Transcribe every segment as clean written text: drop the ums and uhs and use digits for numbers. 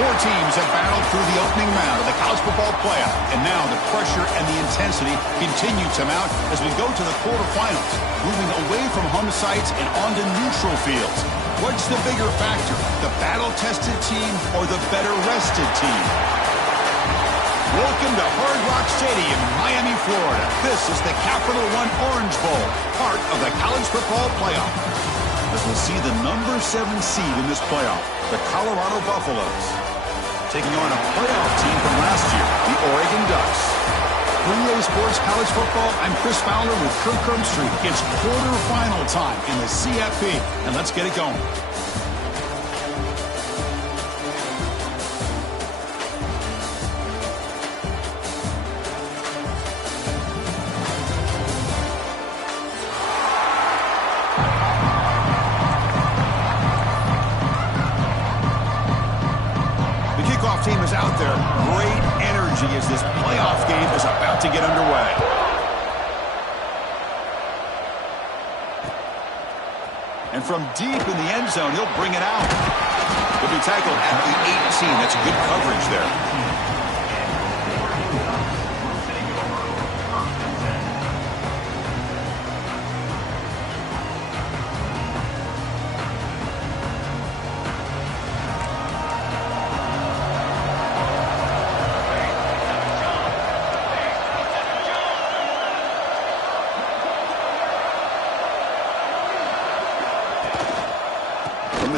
Four teams have battled through the opening round of the college football playoff, and now the pressure and the intensity continue to mount as we go to the quarterfinals, moving away from home sites and onto neutral fields. What's the bigger factor, the battle-tested team or the better-rested team? Welcome to Hard Rock Stadium in Miami, Florida. This is the Capital One Orange Bowl, part of the college football playoff. As we'll see the number 7 seed in this playoff, the Colorado Buffaloes, taking on a playoff team from last year, the Oregon Ducks. For EA Sports College Football, I'm Chris Fowler with Kirk Herbstreit. It's quarterfinal time in the CFP, and let's get it going. Team is out there. Great energy as this playoff game is about to get underway. And from deep in the end zone, he'll bring it out. He'll be tackled at the 18. That's good coverage there.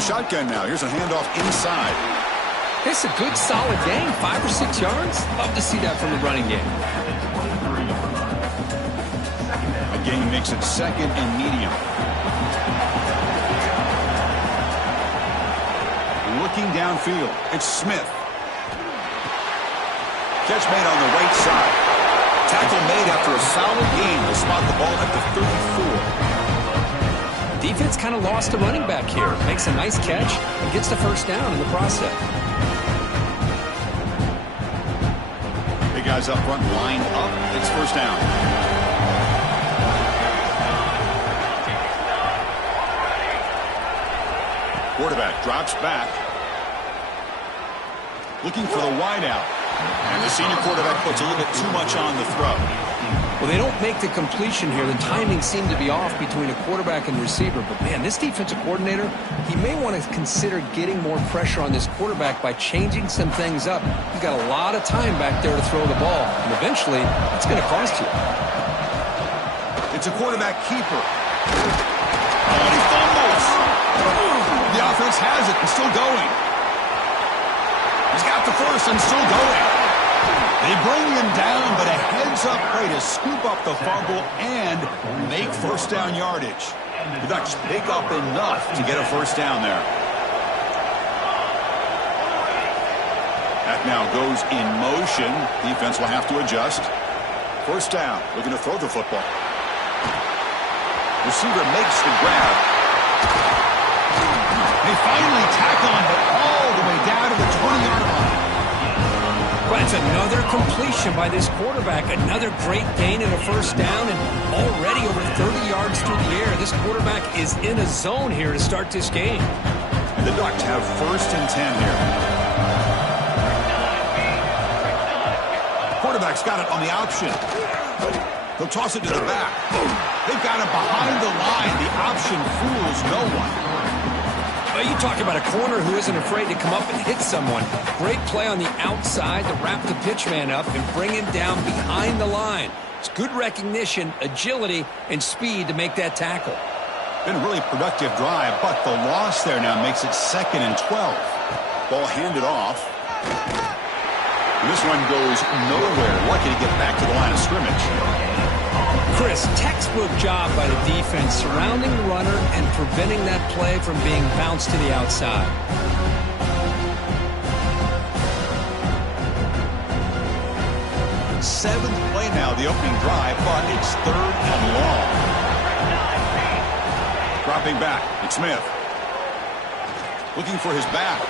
Shotgun now. Here's a handoff inside. It's a good, solid game. 5 or 6 yards. Love to see that from the running game. A gain makes it second and medium. Looking downfield. It's Smith. Catch made on the right side. Tackle made after a solid gain to spot the ball at the 34. Defense kind of lost a running back here. Makes a nice catch and gets the first down in the process. Big guys up front, lined up. It's first down. Quarterback drops back. Looking for the wideout. And the senior quarterback puts a little bit too much on the throw. Well, they don't make the completion here. The timing seemed to be off between a quarterback and receiver. But, man, this defensive coordinator, he may want to consider getting more pressure on this quarterback by changing some things up. He's got a lot of time back there to throw the ball. And eventually, it's going to cost you. It's a quarterback keeper. Oh, and he fumbles. The offense has it and still going. He's got the first and still going. They bring him down, but a heads-up play to scoop up the fumble and make first down yardage. The Ducks pick up enough to get a first down there. That now goes in motion. Defense will have to adjust. First down, looking to throw the football. Receiver makes the grab. They finally tackle him, but all the way down to the 20-yard line. That's another completion by this quarterback. Another great gain and a first down, and already over 30 yards through the air. This quarterback is in a zone here to start this game. And the Ducks have first and 10 here. Quarterback's got it on the option. He'll toss it to the back. They've got it behind the line. The option fools no one. Well, you talk about a corner who isn't afraid to come up and hit someone. Great play on the outside to wrap the pitch man up and bring him down behind the line. It's good recognition, agility, and speed to make that tackle. Been a really productive drive, but the loss there now makes it second and 12. Ball handed off. And this one goes nowhere. Lucky to get back to the line of scrimmage. Chris, textbook job by the defense surrounding the runner and preventing that play from being bounced to the outside. Seventh play now, the opening drive, but it's third and long. Dropping back, it's Smith. Looking for his back.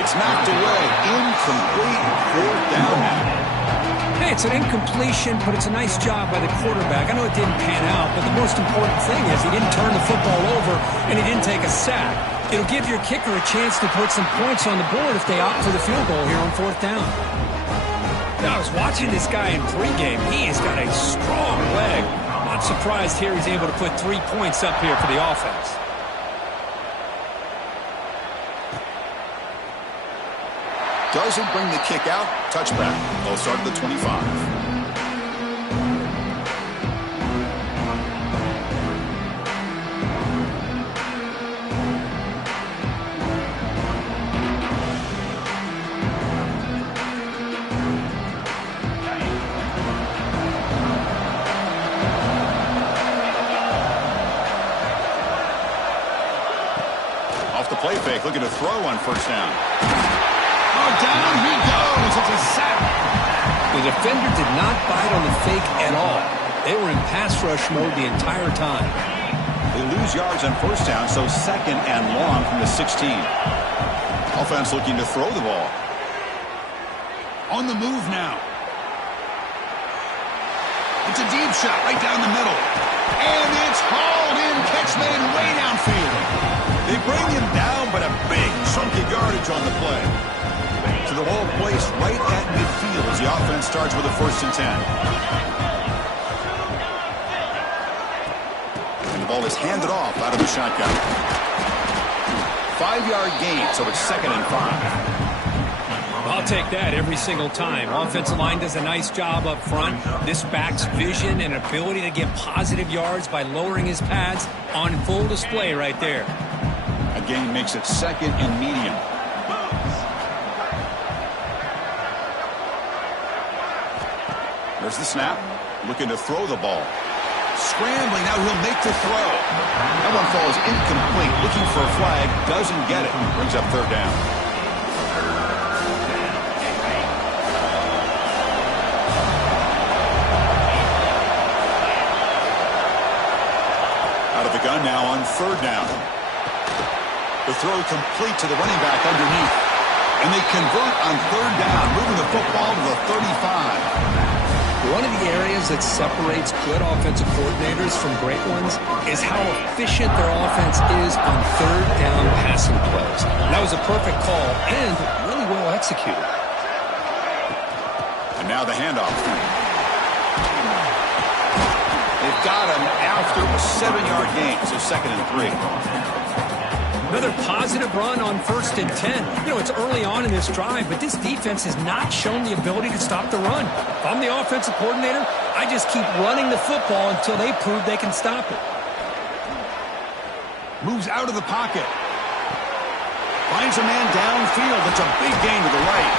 It's knocked away. Incomplete. Fourth down now. Hey, it's an incompletion, but it's a nice job by the quarterback. I know it didn't pan out, but the most important thing is he didn't turn the football over and he didn't take a sack. It'll give your kicker a chance to put some points on the board if they opt for the field goal here on 4th down. Now, I was watching this guy in pregame. He has got a strong leg. Not surprised here he's able to put 3 points up here for the offense. Doesn't bring the kick out. Touchback. They'll start at the 25. Off the play fake, looking to throw on 1st down. Oh, down he goes. It's a sack. The defender did not bite on the fake at all. They were in pass rush mode the entire time. They lose yards on 1st down, so 2nd and long from the 16. Offense looking to throw the ball. On the move now. It's a deep shot right down the middle. And it's hauled in. Catch made way downfield. They bring him down, but a big chunk of yardage on the play. To the ball placed right at midfield as the offense starts with a 1st and 10. And the ball is handed off out of the shotgun. 5-yard gain, so it's 2nd and 5. I'll take that every single time. Offensive line does a nice job up front. This back's vision and ability to get positive yards by lowering his pads on full display right there. Again, makes it 2nd and medium. There's the snap. Looking to throw the ball. Scrambling, now he'll make the throw. That one falls incomplete. Looking for a flag, doesn't get it. Brings up 3rd down. Out of the gun now on 3rd down. The throw complete to the running back underneath. And they convert on 3rd down, moving the football to the 35. One of the areas that separates good offensive coordinators from great ones is how efficient their offense is on 3rd down passing plays. That was a perfect call and really well executed. And now the handoff. They've got him after a 7-yard gain, so 2nd and 3. Another positive run on 1st and 10. You know, it's early on in this drive, but this defense has not shown the ability to stop the run. If I'm the offensive coordinator, I just keep running the football until they prove they can stop it. Moves out of the pocket. Finds a man downfield. That's a big gain to the right.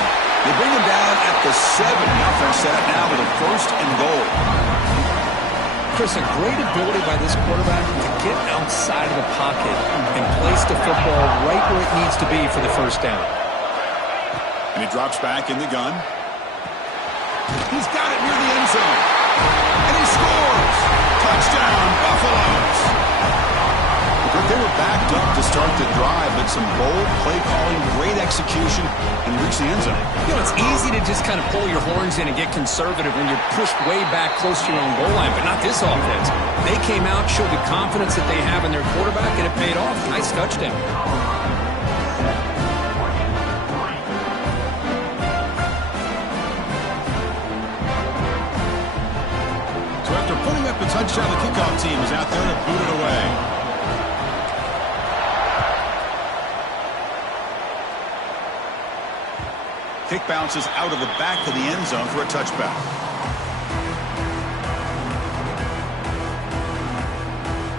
They bring him down at the 7. The offense set up now with a 1st and goal. Chris, a great ability by this quarterback to get outside of the pocket and place the football right where it needs to be for the 1st down. And he drops back in the gun. He's got it near the end zone. And he scores! Touchdown, Buffaloes! They were backed up to start the drive, but some bold play calling, great execution, and he reached the end zone. You know, it's easy to just kind of pull your horns in and get conservative when you're pushed way back close to your own goal line, but not this offense. They came out, showed the confidence that they have in their quarterback, and it paid off. Nice touchdown. So after putting up a touchdown, the kickoff team is out there to boot it away. Kick bounces out of the back of the end zone for a touchback.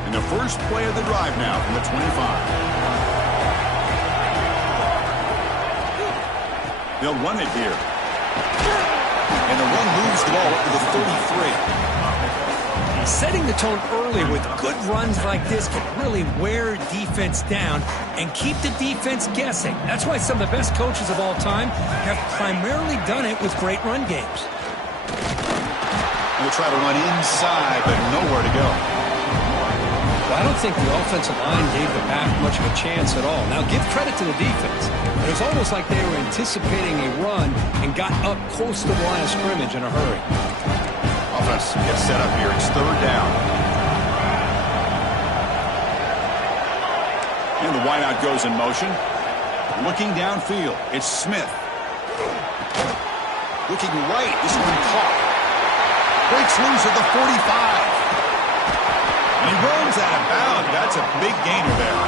And the first play of the drive now from the 25. They'll run it here. And the run moves the ball up to the 33. Setting the tone early with good runs like this can really wear defense down and keep the defense guessing. That's why some of the best coaches of all time have primarily done it with great run games. We'll try to run inside, but nowhere to go. Well, I don't think the offensive line gave the back much of a chance at all. Now, give credit to the defense. It was almost like they were anticipating a run and got up close to the line of scrimmage in a hurry. Offense gets set up here. It's 3rd down. And the wideout goes in motion. Looking downfield, it's Smith. Looking right, this one caught. Breaks loose at the 45. And he runs out of bounds. That's a big gainer there.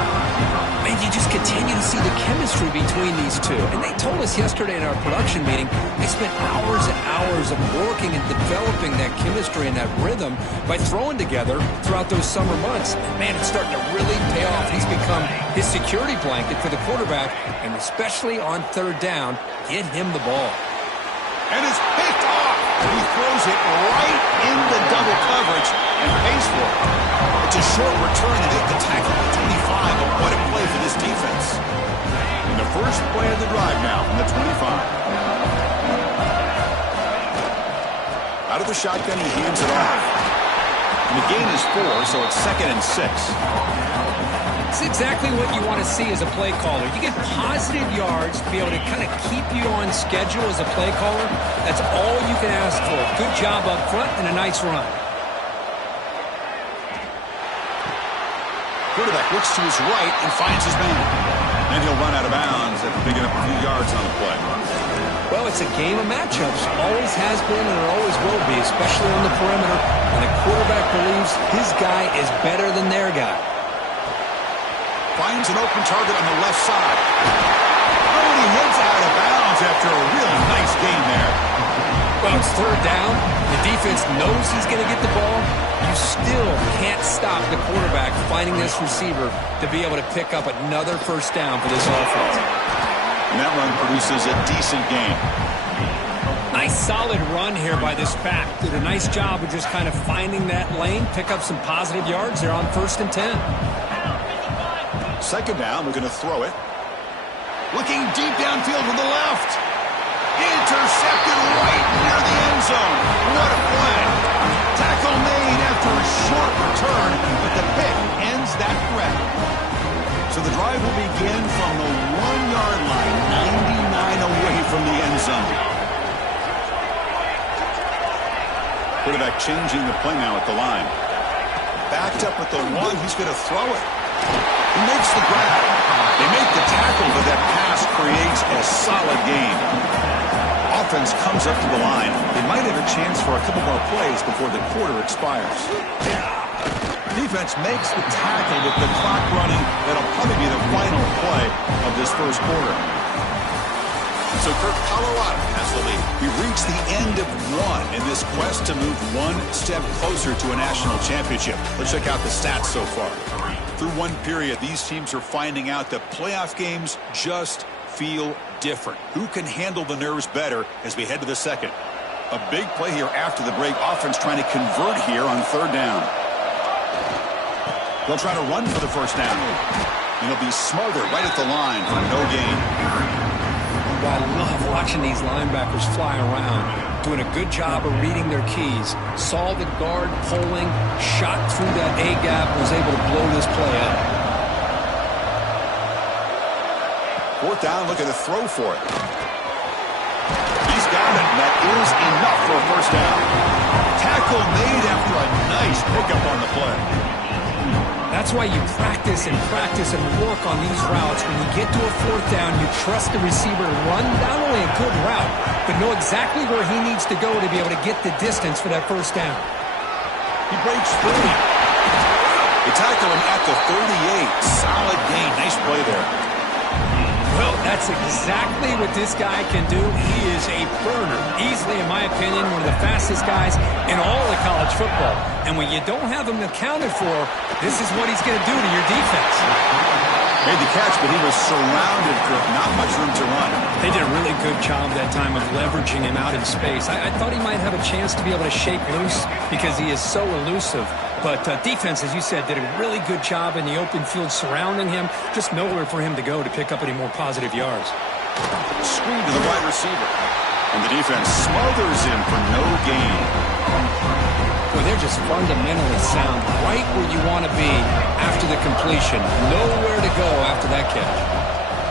Man, you just continue to see the chemistry between these two. And they told us yesterday in our production meeting, they spent hours and hours of working and developing that chemistry and that rhythm by throwing together throughout those summer months. And man, it's starting to really pay off. He's become his security blanket for the quarterback, and especially on third down, get him the ball. And it's picked off. He throws it right into double coverage and pays for it. It's a short return to make the tackle at 25, but what a play for this defense. And the first play of the drive now from the 25. Out of the shotgun, he hands it off. And the gain is 4, so it's 2nd and 6. It's exactly what you want to see as a play caller. You get positive yards to be able to kind of keep you on schedule as a play caller. That's all you can ask for. Good job up front and a nice run. Quarterback looks to his right and finds his man. Then he'll run out of bounds after picking up a few yards on the play. Well, it's a game of matchups. Always has been and it always will be, especially on the perimeter. And the quarterback believes his guy is better than their guy. Finds an open target on the left side. Oh, and he heads out of bounds after a really nice gain there. Well, it's third down. The defense knows he's going to get the ball. You still can't stop the quarterback finding this receiver to be able to pick up another first down for this offense. And that run produces a decent gain. Nice solid run here by this back. Did a nice job of just kind of finding that lane, pick up some positive yards there on 1st and 10. Second down, we're going to throw it. Looking deep downfield to the left. Intercepted right near the end zone. What a play. Tackle made after a short return, but the pick ends that threat. So the drive will begin from the 1-yard line, 99 away from the end zone. Quarterback changing the play now at the line. Backed up at the 1, he's going to throw it. He makes the grab. They make the tackle, but that pass creates a solid gain. Offense comes up to the line. They might have a chance for a couple more plays before the quarter expires. Defense makes the tackle with the clock running. That'll probably be the final play of this first quarter. So Colorado has the lead. We've reached the end of 1 in this quest to move one step closer to a national championship. Let's check out the stats so far. Through one period, these teams are finding out that playoff games just feel different. Who can handle the nerves better as we head to the second? A big play here after the break. Offense trying to convert here on third down. They'll try to run for the first down. And it'll be smothered right at the line for no gain. Well, I love watching these linebackers fly around, doing a good job of reading their keys. Saw the guard pulling, shot through that A-gap, was able to blow this play up. Fourth down, looking to throw for it. He's got it, and that is enough for a first down. Tackle made after a nice pickup on the play. That's why you practice and work on these routes. When you get to a fourth down, you trust the receiver to run not only a good route, but know exactly where he needs to go to be able to get the distance for that first down. He breaks free. They tackle him at the 38. Solid gain. Nice play there. Well, that's exactly what this guy can do. He is a burner. Easily, in my opinion, one of the fastest guys in all of college football. And when you don't have him accounted for, this is what he's going to do to your defense. Made the catch, but he was surrounded for not much room to run. They did a really good job that time of leveraging him out in space. I thought he might have a chance to be able to shake loose because he is so elusive. But defense, as you said, did a really good job in the open field surrounding him. Just nowhere for him to go to pick up any more positive yards. Screen to the wide receiver. And the defense smothers him for no gain. Well, they're just fundamentally sound, right where you want to be after the completion. Nowhere to go after that catch.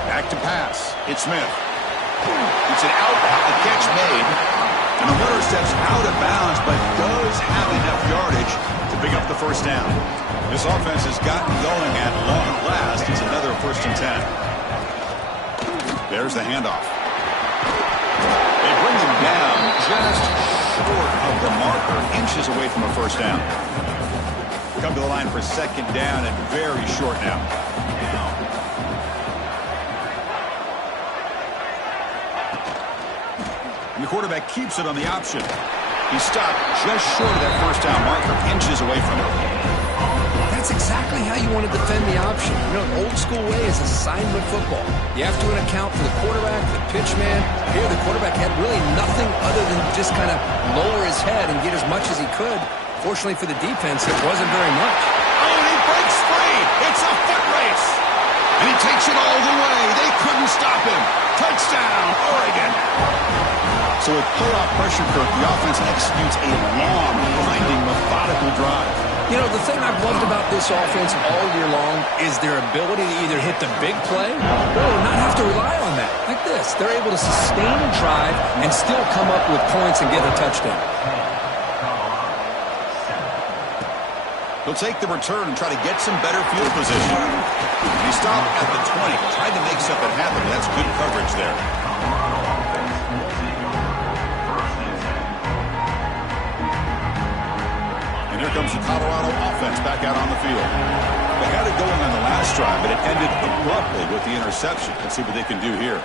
Back to pass. It's Smith. It's an out route, the catch made. And the runner steps out of bounds, but does have enough yardage to to pick up the first down. This offense has gotten going at long last. It's another 1st and 10. There's the handoff. They bring him down just short of the marker, inches away from a first down. Come to the line for 2nd down and very short now. And the quarterback keeps it on the option. He stopped just short of that first down marker, inches away from it. That's exactly how you want to defend the option. You know, an old school way is assignment football. You have to account for the quarterback, the pitch man. Here, the quarterback had really nothing other than just kind of lower his head and get as much as he could. Fortunately for the defense, it wasn't very much. Oh, and he breaks free. It's a foot race. And he takes it all the way. They couldn't stop him. Touchdown, Oregon. So with playoff pressure, Kirk, the offense executes a long, grinding, methodical drive. You know, the thing I've loved about this offense all year long is their ability to either hit the big play or not have to rely on that. Like this. They're able to sustain a drive and still come up with points and get a touchdown. He'll take the return and try to get some better field position. He stopped at the 20, tried to make something happen. That's good coverage there. And here comes the Colorado offense back out on the field. They had it going on the last drive, but it ended abruptly with the interception. Let's see what they can do here.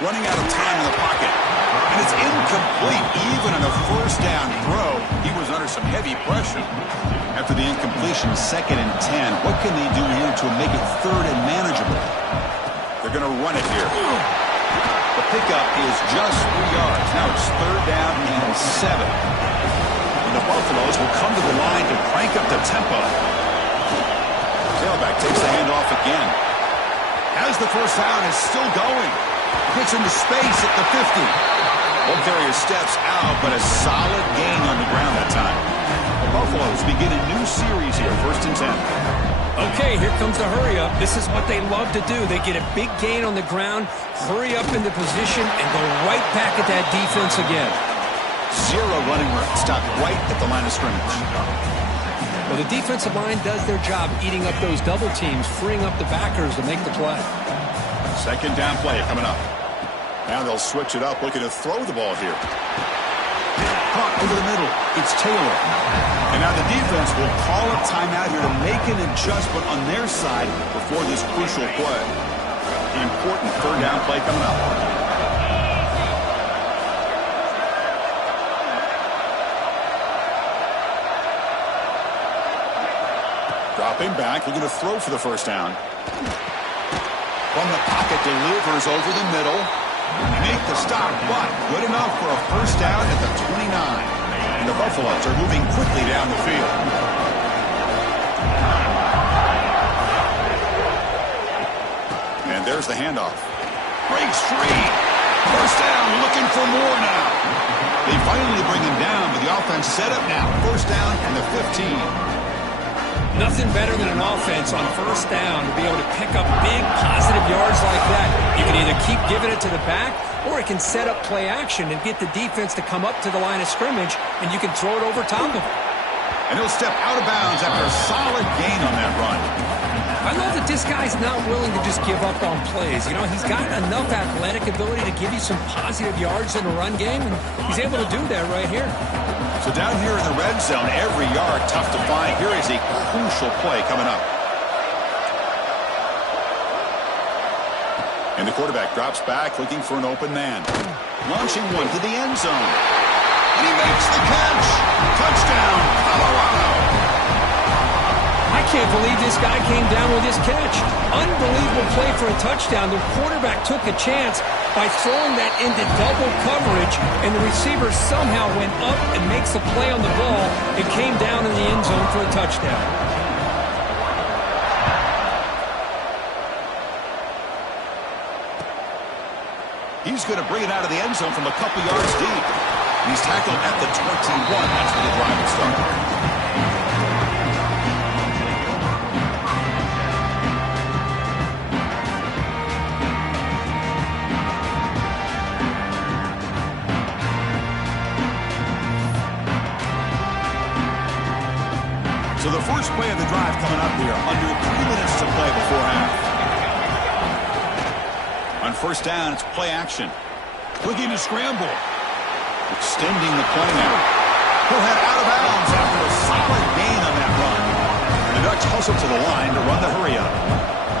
Running out of time in the pocket. And it's incomplete. Even in a first down throw, he was under some heavy pressure. After the incompletion, 2nd and 10. What can they do here to make it 3rd and manageable? They're going to run it here. The pickup is just 3 yards. Now it's 3rd down and 7. And the Buffaloes will come to the line to crank up the tempo. Tailback takes the handoff again. Has the first down, is still going. Gets into space at the 50. One carrier steps out, but a solid gain on the ground that time. The Buffaloes begin a new series here, 1st and 10. Okay, here comes the hurry up. This is what they love to do. They get a big gain on the ground, hurry up into position, and go right back at that defense again. 0 running room. Stop right at the line of scrimmage. Well, the defensive line does their job eating up those double teams, freeing up the backers to make the play. 2nd down play coming up. Now they'll switch it up, looking to throw the ball here. Caught over the middle. It's Taylor. And now the defense will call a timeout here to make an adjustment on their side before this crucial play. An important 3rd down play coming up. Dropping back, looking to throw for the first down. From the pocket, delivers over the middle. Make the stop, but good enough for a first down at the 29. And the Buffaloes are moving quickly down the field. And there's the handoff. Breaks free. First down, looking for more now. They finally bring him down, but the offense set up now. First down and the 15. Nothing better than an offense on first down to be able to pick up big positive yards like that. You can either keep giving it to the back, or it can set up play action and get the defense to come up to the line of scrimmage, and you can throw it over top of it. And he'll step out of bounds after a solid gain on that run. I love that this guy's not willing to just give up on plays. You know, he's got enough athletic ability to give you some positive yards in a run game, and he's able to do that right here. So down here in the red zone, every yard tough to find. Here is a crucial play coming up. And the quarterback drops back, looking for an open man. Launching one to the end zone. And he makes the catch. Touchdown, Colorado. I can't believe this guy came down with his catch. Unbelievable play for a touchdown. The quarterback took a chance by throwing that into double coverage, and the receiver somehow went up and makes a play on the ball and came down in the end zone for a touchdown. He's going to bring it out of the end zone from a couple yards deep. He's tackled at the 21. That's where the drive will start. So the first play of the drive coming up here. Under 3 minutes to play before half. On first down, it's play action. Looking to scramble. Extending the play now. He'll head out of bounds after a solid gain on that run. The Ducks hustle to the line to run the hurry up.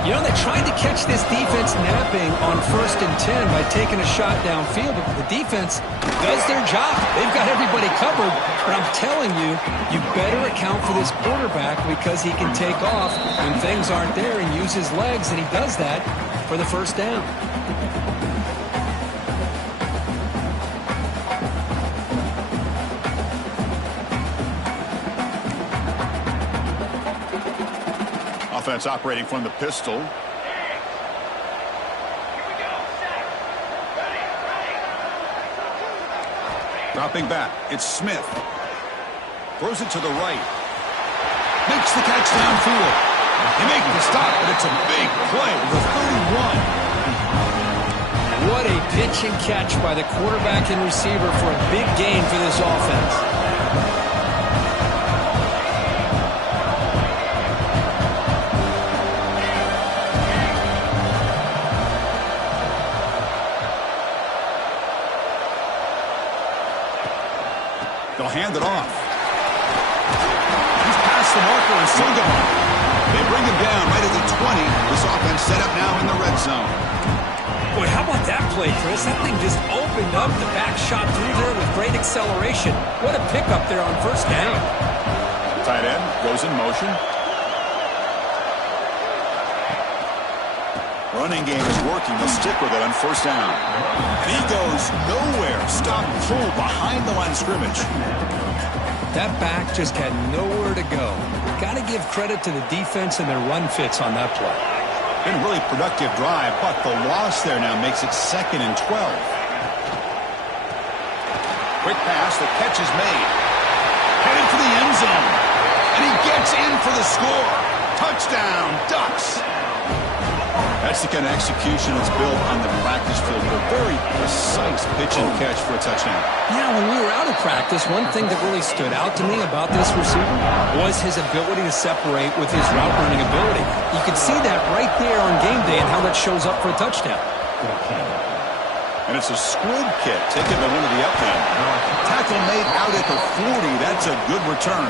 You know, they tried to catch this defense napping on 1st and 10 by taking a shot downfield, but the defense does their job. They've got everybody covered, but I'm telling you, you better account for this quarterback because he can take off when things aren't there and use his legs, and he does that for the first down. Offense operating from the pistol. Dropping back, it's Smith. Throws it to the right. Makes the catch downfield. They make the stop, but it's a big play with the 31. What a pitch and catch by the quarterback and receiver for a big gain for this offense. They'll hand it off. He's past the marker and still going. They bring him down right at the 20. This offense set up now in the red zone. Boy, how about that play, Chris? That thing just opened up. The back shot through there with great acceleration. What a pickup there on first down. Tight end goes in motion. Running game is working. They'll stick with it on first down. And he goes nowhere. Stop pull behind the line of scrimmage. That back just had nowhere to go. Got to give credit to the defense and their run fits on that play. Been a really productive drive, but the loss there now makes it 2nd and 12. Quick pass. The catch is made. Headed for the end zone. And he gets in for the score. Touchdown, Ducks. That's the kind of execution that's built on the practice field. A very precise pitch and catch for a touchdown. Yeah, when we were out of practice, one thing that really stood out to me about this receiver was his ability to separate with his route running ability. You could see that right there on game day and how that shows up for a touchdown. And it's a squib kick taken to one of the up end. Tackle made out at the 40. That's a good return.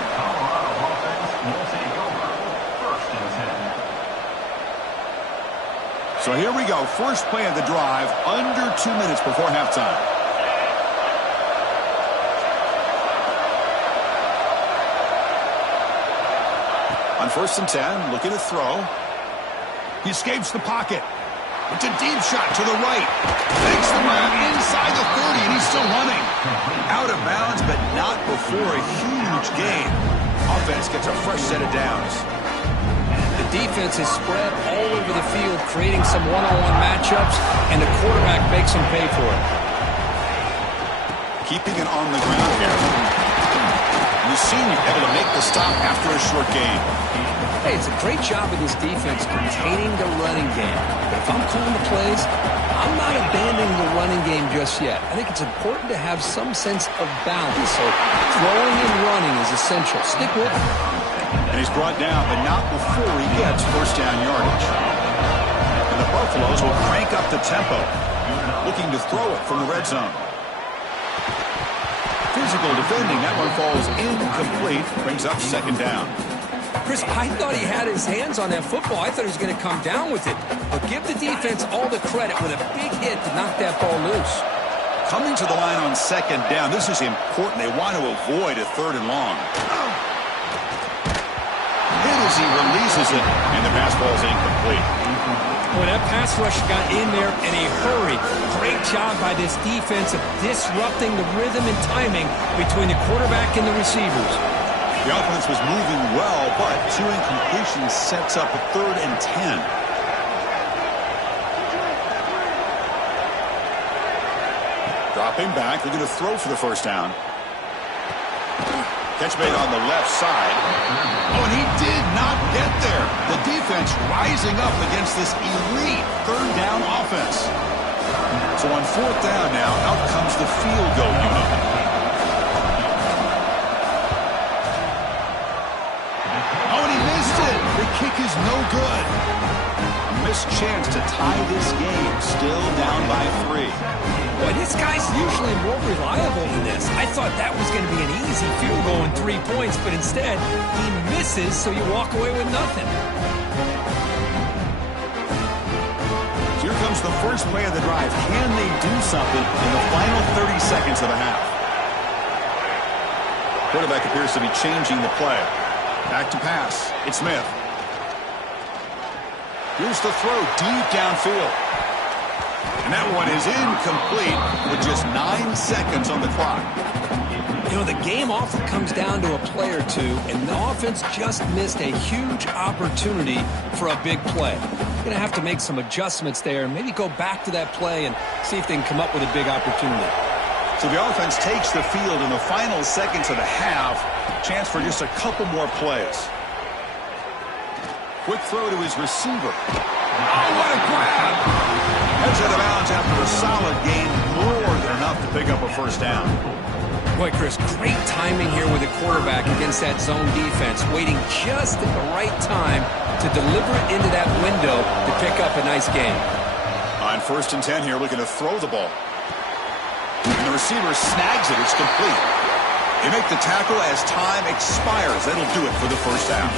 So here we go. First play of the drive, under 2 minutes before halftime. On 1st and 10, looking to throw. He escapes the pocket. It's a deep shot to the right. Makes the grab inside the 30, and he's still running. Out of bounds, but not before a huge gain. Offense gets a fresh set of downs. The defense is spread all over the field, creating some one-on-one matchups, and the quarterback makes them pay for it. Keeping it on the ground here. The senior able to make the stop after a short gain. Hey, it's a great job of this defense containing the running game. But if I'm calling the plays, I'm not abandoning the running game just yet. I think it's important to have some sense of balance. So throwing and running is essential. Stick with it. And he's brought down, but not before he gets first down yardage. And the Buffaloes will crank up the tempo, looking to throw it from the red zone. Physical defending. That one falls incomplete. Brings up 2nd down. Chris, I thought he had his hands on that football. I thought he was going to come down with it. But give the defense all the credit with a big hit to knock that ball loose. Coming to the line on 2nd down. This is important. They want to avoid a 3rd and long. Hit as he releases it, and the pass ball is incomplete. Boy, that pass rush got in there in a hurry. Great job by this defense of disrupting the rhythm and timing between the quarterback and the receivers. The offense was moving well, but 2 incompletions sets up a 3rd and 10. Dropping back, looking to throw for the first down. Catch made on the left side. Oh, and he did not get there. The defense rising up against this elite 3rd down offense. So on 4th down now, out comes the field goal unit. this chance to tie this game, still down by 3. Boy, this guy's usually more reliable than this. I thought that was going to be an easy field goal and 3 points, but instead, he misses, so you walk away with nothing. Here comes the first play of the drive. Can they do something in the final 30 seconds of the half? Quarterback appears to be changing the play. Back to pass. It's Smith. Here's the throw deep downfield. And that one is incomplete with just 9 seconds on the clock. You know, the game often comes down to a play or two, and the offense just missed a huge opportunity for a big play. Going to have to make some adjustments there and maybe go back to that play and see if they can come up with a big opportunity. So the offense takes the field in the final seconds of the half. Chance for just a couple more plays. Quick throw to his receiver. Oh, what a grab! Heads out of bounds after a solid gain, more than enough to pick up a first down. Boy, Chris, great timing here with the quarterback against that zone defense, waiting just at the right time to deliver it into that window to pick up a nice gain. On 1st and 10 here, looking to throw the ball. And the receiver snags it. It's complete. They make the tackle as time expires. That'll do it for the first down.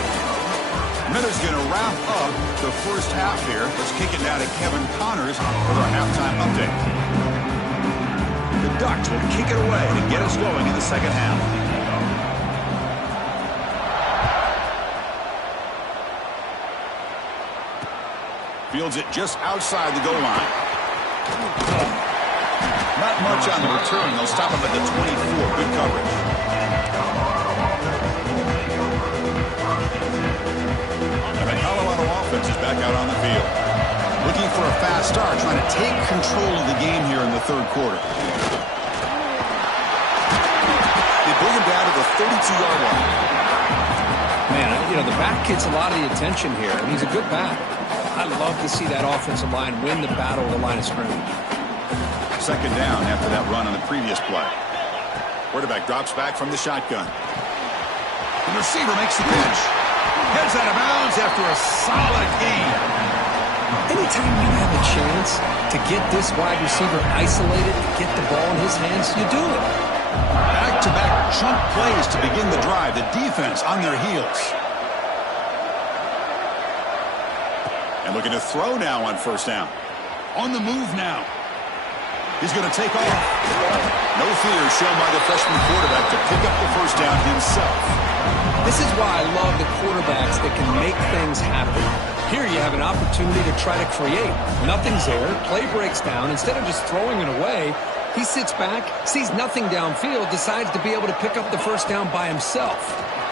Miller's going to wrap up the first half here. Let's kick it now to Kevin Connors with our halftime update. The Ducks will kick it away to get us going in the second half. Fields it just outside the goal line. Not much on the return. They'll stop him at the 24. Good coverage. And the Colorado offense is back out on the field. Looking for a fast start, trying to take control of the game here in the third quarter. They bring him down to the 32-yard line. Man, you know, the back gets a lot of the attention here, and he's a good back. I love to see that offensive line win the battle of the line of scrimmage. Second down after that run on the previous play. Quarterback drops back from the shotgun. The receiver makes the pitch. Heads out of bounds after a solid gain. Anytime you have a chance to get this wide receiver isolated, get the ball in his hands, you do it. Back-to-back chunk plays to begin the drive. The defense on their heels. And looking to throw now on first down. On the move now. He's going to take off. No fear shown by the freshman quarterback to pick up the first down himself. This is why I love the quarterbacks that can make things happen. Here you have an opportunity to try to create. Nothing's there. Play breaks down. Instead of just throwing it away, he sits back, sees nothing downfield, decides to be able to pick up the first down by himself.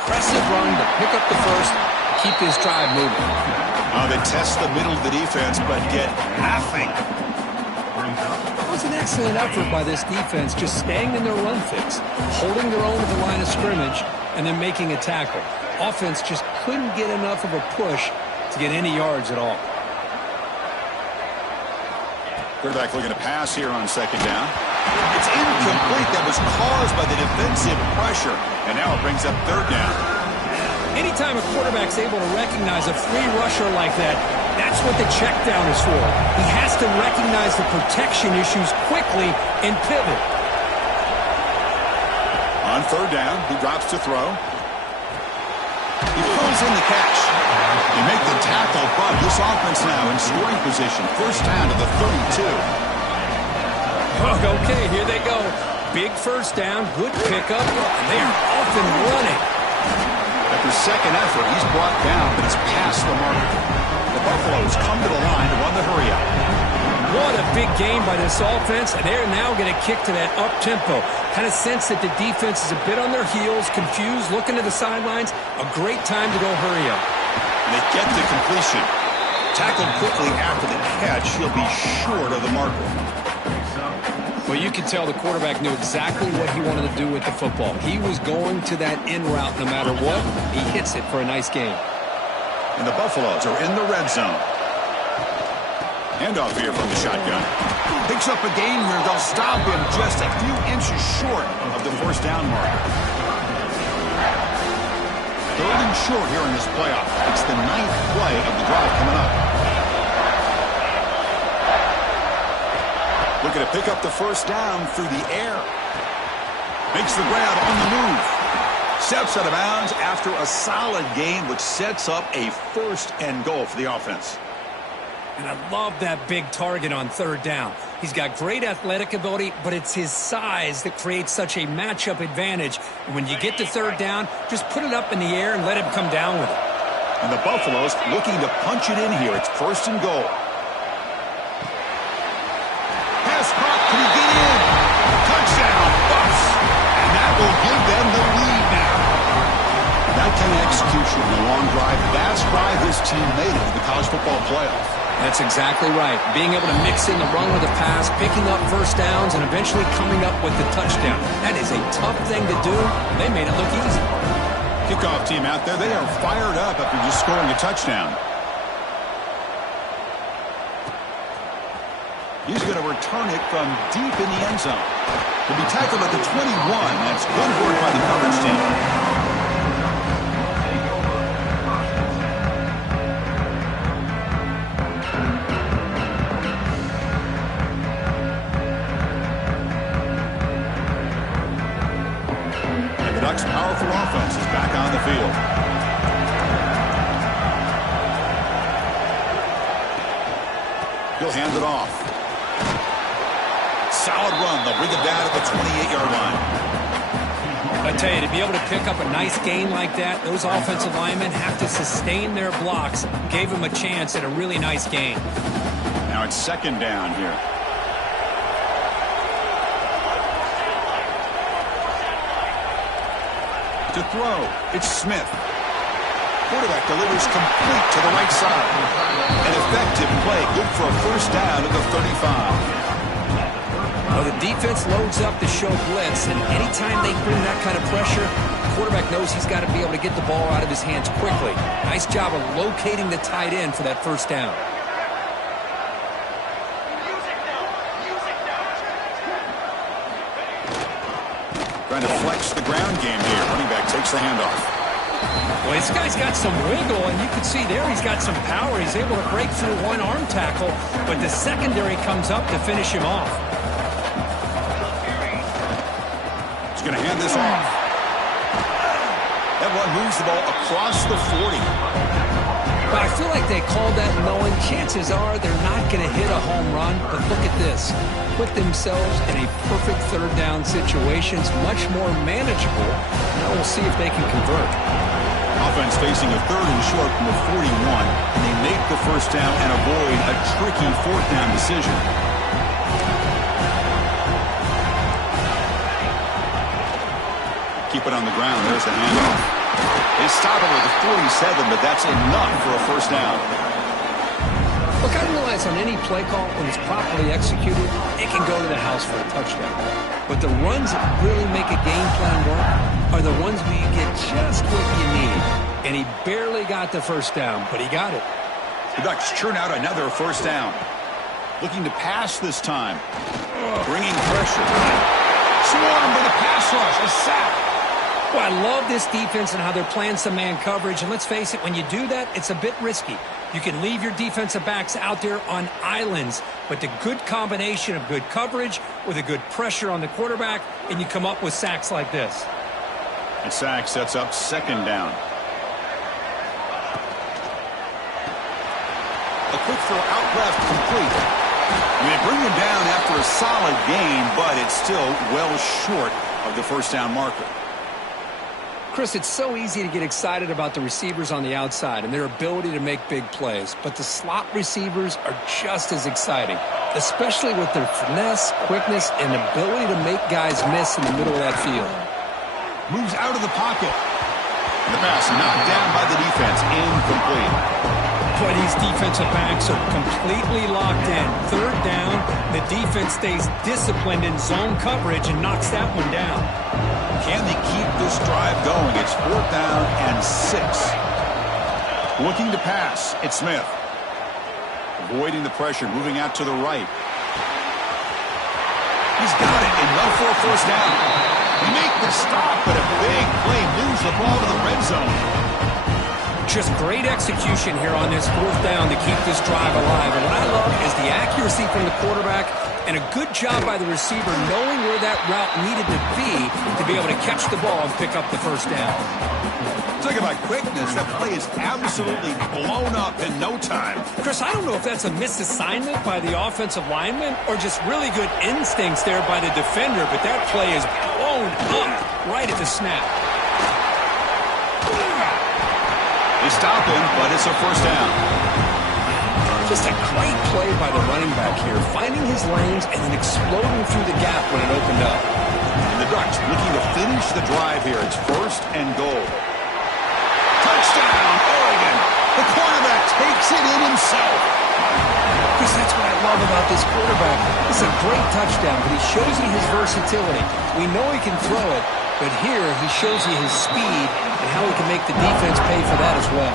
Impressive run to pick up the first, keep this drive moving. They test the middle of the defense, but get nothing. It was an excellent effort by this defense, just staying in their run fix, holding their own at the line of scrimmage, and then making a tackle. Offense just couldn't get enough of a push to get any yards at all. Quarterback looking to pass here on second down. It's incomplete. That was caused by the defensive pressure, and now it brings up third down. Anytime a quarterback's able to recognize a free rusher like that, that's what the check down is for. He has to recognize the protection issues quickly and pivot. On third down, he drops to throw. He pulls in the catch. They make the tackle, but this offense now in scoring position. First down to the 32. Okay, here they go. Big first down, good pickup, and they are off and running. After second effort, he's brought down, but it's past the marker. The Buffaloes come to the line to run the hurry-up. What a big game by this offense, and they're now going to kick to that up-tempo. Kind of sense that the defense is a bit on their heels, confused, looking to the sidelines. A great time to go hurry up. And they get the completion. Tackled quickly after the catch, he'll be short of the marker. Well, you can tell the quarterback knew exactly what he wanted to do with the football. He was going to that in route no matter what. He hits it for a nice gain. And the Buffaloes are in the red zone. Handoff here from the shotgun. Picks up a gain here. They'll stop him just a few inches short of the first down marker. Third and short here in this playoff. It's the 9th play of the drive coming up. Looking to pick up the first down through the air. Makes the grab on the move. Steps out of bounds after a solid gain, which sets up a 1st and goal for the offense. And I love that big target on 3rd down. He's got great athletic ability, but it's his size that creates such a matchup advantage. And when you get to 3rd down, just put it up in the air and let him come down with it. And the Buffaloes looking to punch it in here. It's 1st and goal. Pass caught. Can he get in? Touchdown, Buffs. And that will give them the lead now. That kind of execution on the long drive, that's why this team made it to the college football playoff. That's exactly right. Being able to mix in the run with a pass, picking up first downs, and eventually coming up with the touchdown. That is a tough thing to do. They made it look easy. Kickoff team out there, they are fired up after just scoring a touchdown. He's going to return it from deep in the end zone. He'll be tackled at the 21. That's good work by the coverage team. And the Ducks' powerful offense is back on the field. He'll hand it off. Solid run. They'll bring it down at the 28-yard line. I tell you, to be able to pick up a nice gain like that, those offensive linemen have to sustain their blocks. Gave them a chance at a really nice gain. Now it's 2nd down here. To throw, it's Smith. Quarterback delivers complete to the right side. An effective play, good for a 1st down at the 35. Well, the defense loads up to show blitz, and anytime they bring that kind of pressure, the quarterback knows he's got to be able to get the ball out of his hands quickly. Nice job of locating the tight end for that 1st down. Trying to flex the ground game here. Running back takes the handoff. Well, this guy's got some wiggle, and you can see there he's got some power. He's able to break through one arm tackle, but the secondary comes up to finish him off. He's going to hand this off. That one moves the ball across the 40. But I feel like they called that knowing chances are they're not going to hit a home run. But look at this. Put themselves in a perfect 3rd down situation. It's much more manageable. Now we'll see if they can convert. Offense facing a 3rd and short from the 41, and they make the 1st down and avoid a tricky 4th down decision. Keep it on the ground. There's the handoff. They stop it with the 47, but that's enough for a 1st down. Look, I realize on any play call, when it's properly executed, it can go to the house for a touchdown. But the runs that really make a game plan work are the ones where you get just what you need. And he barely got the 1st down, but he got it. The Ducks churn out another 1st down. Looking to pass this time. Bringing pressure. Swarmed by the pass rush. A sack. Well, I love this defense and how they're playing some man coverage. And let's face it, when you do that, it's a bit risky. You can leave your defensive backs out there on islands, but the good combination of good coverage with a good pressure on the quarterback, and you come up with sacks like this. And sack sets up 2nd down. A quick throw out left, complete. They bring him down after a solid gain, but it's still well short of the 1st down marker. Chris, it's so easy to get excited about the receivers on the outside and their ability to make big plays, but the slot receivers are just as exciting, especially with their finesse, quickness, and ability to make guys miss in the middle of that field. Moves out of the pocket. The pass knocked down by the defense. Incomplete. Boy, these defensive backs are completely locked in. 3rd down, the defense stays disciplined in zone coverage and knocks that one down. Can they keep this drive going? It's 4th down and 6. Looking to pass. It's Smith. Avoiding the pressure, moving out to the right. He's got it. Enough for a 1st down. Make the stop, but a big play moves the ball to the red zone. Just great execution here on this 4th down to keep this drive alive. And what I love is the accuracy from the quarterback And a good job by the receiver knowing where that route needed to be able to catch the ball and pick up the first down. Talking about quickness, that play is absolutely blown up in no time. Chris, I don't know if that's a misassignment by the offensive lineman or just really good instincts there by the defender, but that play is blown up right at the snap. They stop him, but it's a first down. Just a great play by the running back here, finding his lanes and then exploding through the gap when it opened up. And the Ducks looking to finish the drive here. It's first and goal. Touchdown, Oregon. The quarterback takes it in himself. Chris, that's what I love about this quarterback. It's a great touchdown, but he shows you his versatility. We know he can throw it, but here he shows you his speed and how he can make the defense pay for that as well.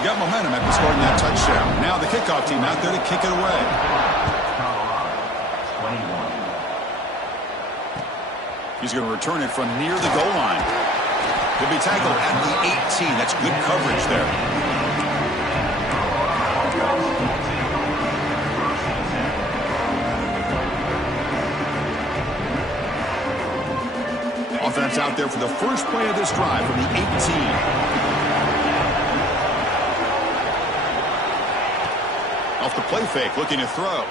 You got momentum after scoring that touchdown. Now the kickoff team out there to kick it away. He's going to return it from near the goal line. He'll be tackled at the 18. That's good coverage there. Offense out there for the first play of this drive from the 18. Off the play fake, looking to throw.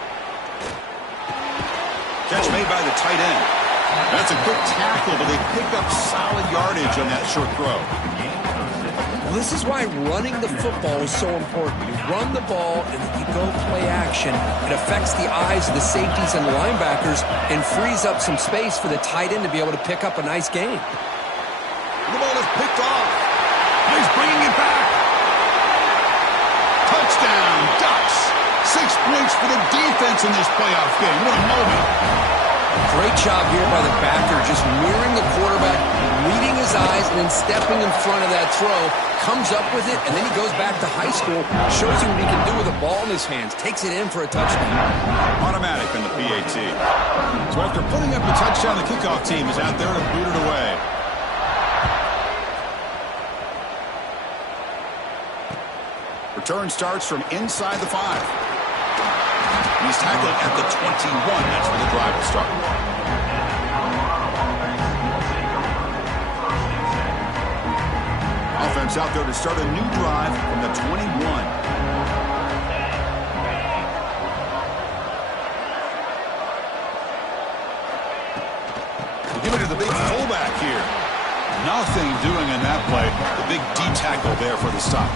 Catch made by the tight end. That's a quick tackle, but they pick up solid yardage on that short throw. Well, this is why running the football is so important. You run the ball and then you go play action. It affects the eyes of the safeties and the linebackers and frees up some space for the tight end to be able to pick up a nice gain. The ball is picked off. He's bringing it back. Touchdown, Ducks. 6 points for the defense in this playoff game. What a moment. Great job here by the backer, just mirroring the quarterback, reading his eyes, and then stepping in front of that throw, comes up with it, and then he goes back to high school, shows you what he can do with a ball in his hands, takes it in for a touchdown. Automatic on the PAT. So after putting up the touchdown, the kickoff team is out there to boot it away. Return starts from inside the 5. He's tackled at the 21. That's where the drive will start. Offense out there to start a new drive from the 21. They give it to the big fullback here. Nothing doing in that play. The big D tackle there for the stop.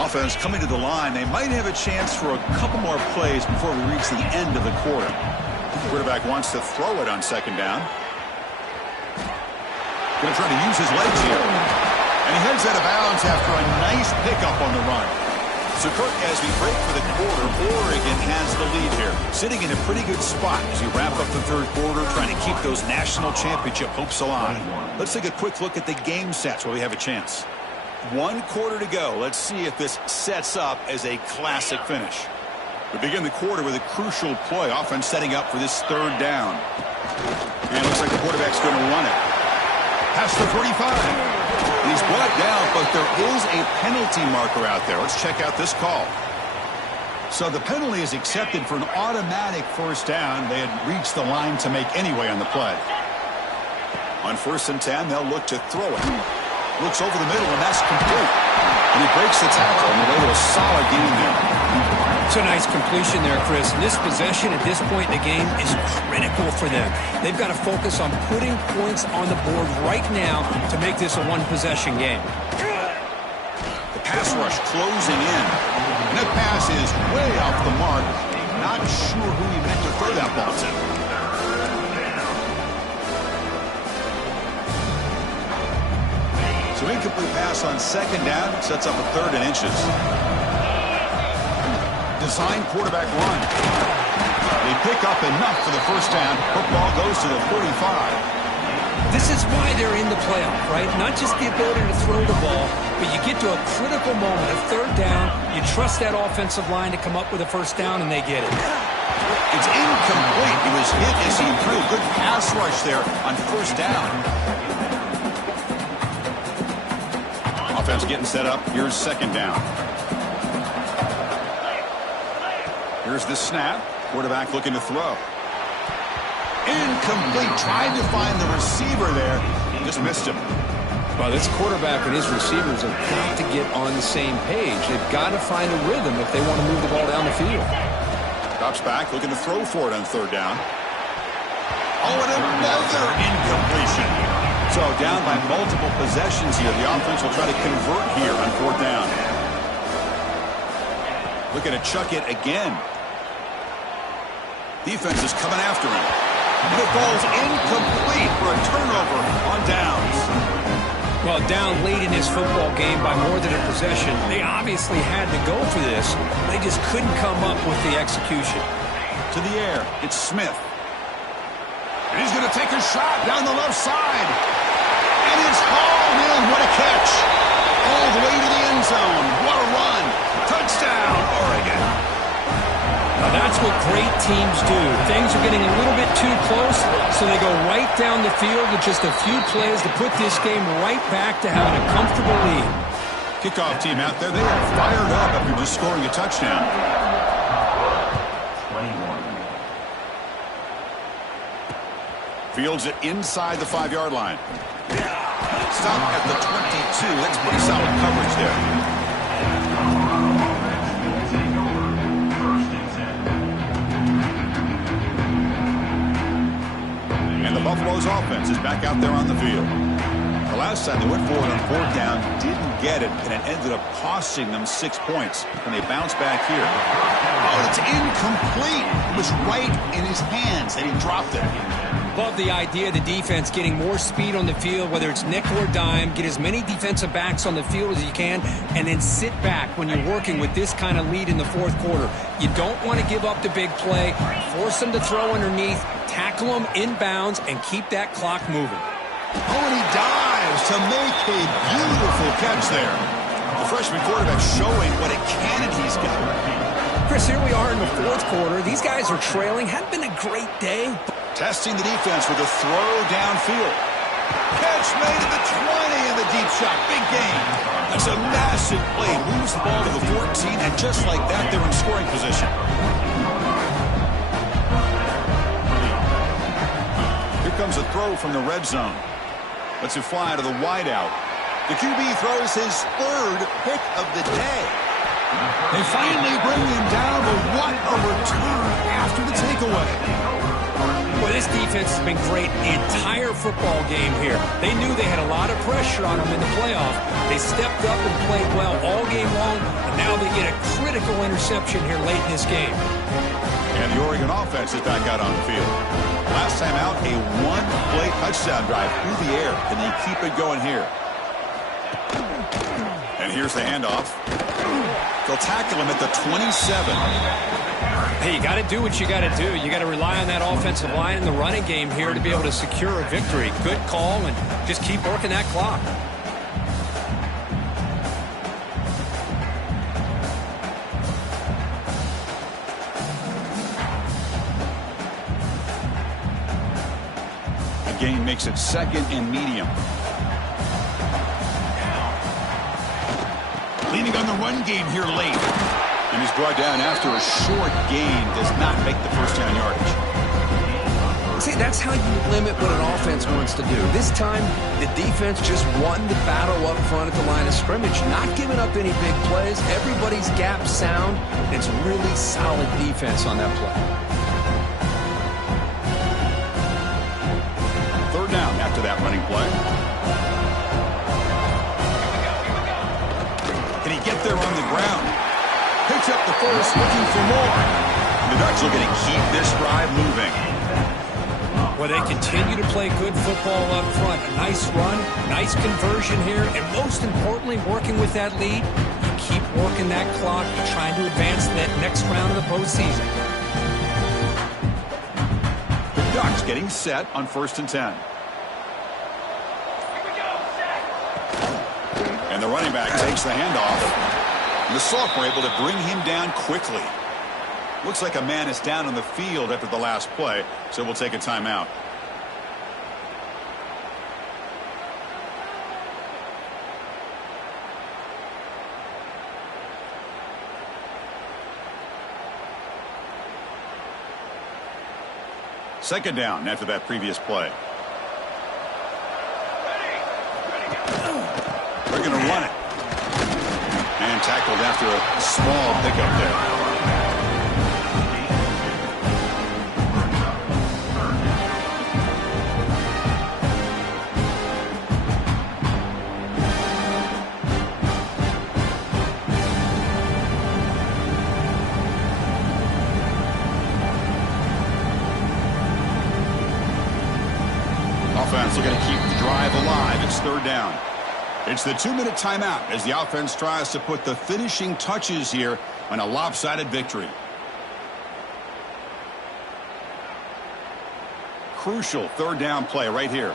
Offense coming to the line. They might have a chance for a couple more plays before we reach the end of the quarter. The quarterback wants to throw it on second down. Going to try to use his legs here. And he heads out of bounds after a nice pickup on the run. So, Kirk, as we break for the quarter, Oregon has the lead here. Sitting in a pretty good spot as we wrap up the third quarter, trying to keep those national championship hopes alive. Let's take a quick look at the game sets while we have a chance. 1 quarter to go. Let's see if this sets up as a classic finish. We begin the quarter with a crucial play. Offense setting up for this third down. And it looks like the quarterback's going to run it. Past the 35. He's brought down, but there is a penalty marker out there. Let's check out this call. So the penalty is accepted for an automatic first down. They had reached the line to make anyway on the play. On 1st and 10, they'll look to throw it. Looks over the middle, and that's complete. And he breaks the tackle on the way to a solid gain there. It's a nice completion there, Chris. And this possession at this point in the game is critical for them. They've got to focus on putting points on the board right now to make this a one-possession game. The pass rush closing in. And that pass is way off the mark. Not sure who he meant to throw that ball to. So incomplete pass on second down, sets up a 3rd and inches. Design quarterback run. They pick up enough for the first down. Football goes to the 45. This is why they're in the playoff, right? Not just the ability to throw the ball, but you get to a critical moment, a 3rd down. You trust that offensive line to come up with a first down, and they get it. It's incomplete. He was hit as he threw a good pass rush there on 1st down. Offense getting set up. Here's 2nd down. Here's the snap. Quarterback looking to throw. Incomplete. Tried to find the receiver there. Just missed him. Well, this quarterback and his receivers have got to get on the same page. They've got to find a rhythm if they want to move the ball down the field. Drops back, looking to throw for it on third down. Oh, and another incompletion. So down by multiple possessions here. The offense will try to convert here on fourth down. Looking to chuck it again. Defense is coming after him. The ball's incomplete for a turnover on downs. Well, down late in this football game by more than a possession, they obviously had to go for this. They just couldn't come up with the execution. To the air, it's Smith. And he's going to take a shot down the left side. And it's hauled in. What a catch. All the way to the end zone. What a run. Touchdown, Oregon. Now that's what great teams do. Things are getting a little bit too close, so they go right down the field with just a few plays to put this game right back to having a comfortable lead. Kickoff team out there, they are fired up after just scoring a touchdown. Fields it inside the 5-yard line. Stop at the 22. That's pretty solid coverage there. And the Buffalo's offense is back out there on the field. The last time they went forward on fourth down, didn't get it, and it ended up costing them 6 points. And they bounce back here. Oh, it's incomplete. It was right in his hands, and he dropped it. Love the idea of the defense getting more speed on the field, whether it's nickel or dime. Get as many defensive backs on the field as you can, and then sit back when you're working with this kind of lead in the fourth quarter. You don't want to give up the big play. Force them to throw underneath, tackle them inbounds, and keep that clock moving. Oh, and he dives to make a beautiful catch there. The freshman quarterback showing what a cannon he's got. Chris, here we are in the fourth quarter. These guys are trailing. Hadn't been a great day. Testing the defense with a throw downfield. Catch made at the 20 in the deep shot. Big gain. That's a massive play. Moves the ball to the 14, and just like that, they're in scoring position. Here comes a throw from the red zone. Lets it fly to the wideout. The QB throws his third pick of the day. They finally bring him down, but what a return after the takeaway. Well, this defense has been great the entire football game here. They knew they had a lot of pressure on them in the playoff. They stepped up and played well all game long, and now they get a critical interception here late in this game. And the Oregon offense is back out on the field. Last time out, a one-play touchdown drive through the air. Can they keep it going here? And here's the handoff. They'll tackle him at the 27. Hey, you got to do what you got to do. You got to rely on that offensive line in the running game here to be able to secure a victory. Good call, and just keep working that clock. The gain makes it second and medium. Leaning on the run game here late. And he's brought down after a short gain. Does not make the first down yardage. See, that's how you limit what an offense wants to do. This time, the defense just won the battle up front at the line of scrimmage, not giving up any big plays. Everybody's gap sound. It's really solid defense on that play. Third down after that running play. Can he get there on the ground? Picks up the first, looking for more. The Ducks are going to keep this drive moving. Well, they continue to play good football up front. A nice run, nice conversion here, and most importantly, working with that lead, you keep working that clock, trying to advance to that next round of the postseason. The Ducks getting set on 1st and 10. And the running back takes the handoff. And the sophomore able to bring him down quickly. Looks like a man is down on the field after the last play, so we'll take a timeout. Second down after that previous play. They're going to run it. And tackled after a small pickup there. Offense looking to keep the drive alive. It's third down. It's the 2-minute timeout as the offense tries to put the finishing touches here on a lopsided victory. Crucial third down play right here.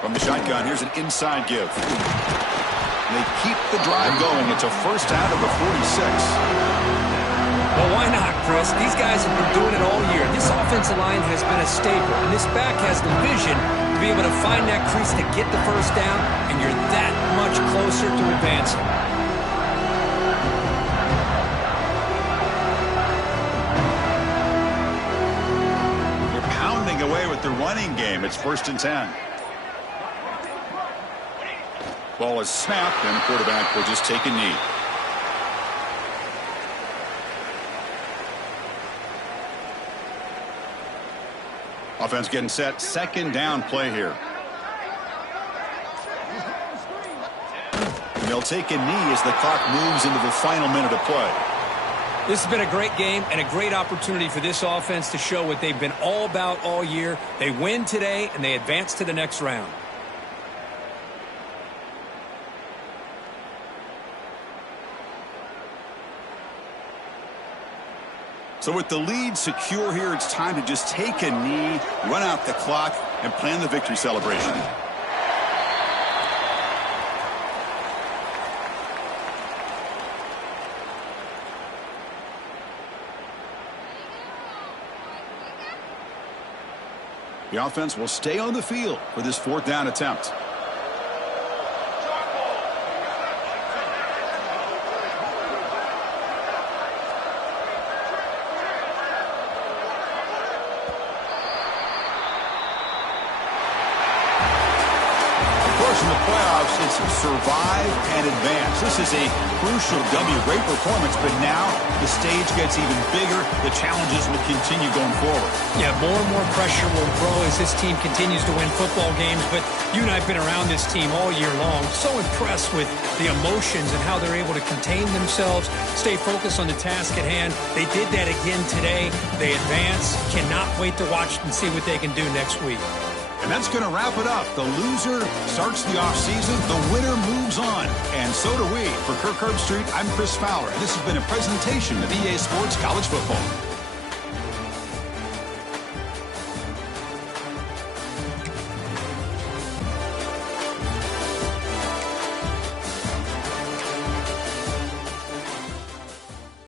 From the shotgun, here's an inside give. They keep the drive going. It's a first down of the 46. Well, why not, Chris? These guys have been doing it all year. This offensive line has been a staple, and this back has the vision to be able to find that crease to get the first down, and you're that much closer to advancing. They're pounding away with the running game. It's 1st and 10. Ball is snapped, and the quarterback will just take a knee. Offense getting set. Second down play here. And they'll take a knee as the clock moves into the final minute of play. This has been a great game and a great opportunity for this offense to show what they've been all about all year. They win today, and they advance to the next round. So with the lead secure here, it's time to just take a knee, run out the clock, and plan the victory celebration. The offense will stay on the field for this fourth down attempt. Survive and advance. This is a crucial W. Great performance, but now the stage gets even bigger. The challenges will continue going forward. Yeah, more and more pressure will grow as this team continues to win football games, but you and I have been around this team all year long. So impressed with the emotions and how they're able to contain themselves, stay focused on the task at hand. They did that again today. They advance. Cannot wait to watch and see what they can do next week. And that's going to wrap it up. The loser starts the offseason. The winner moves on. And so do we. For Kirk Herbstreit, I'm Chris Fowler. And this has been a presentation of EA Sports College Football.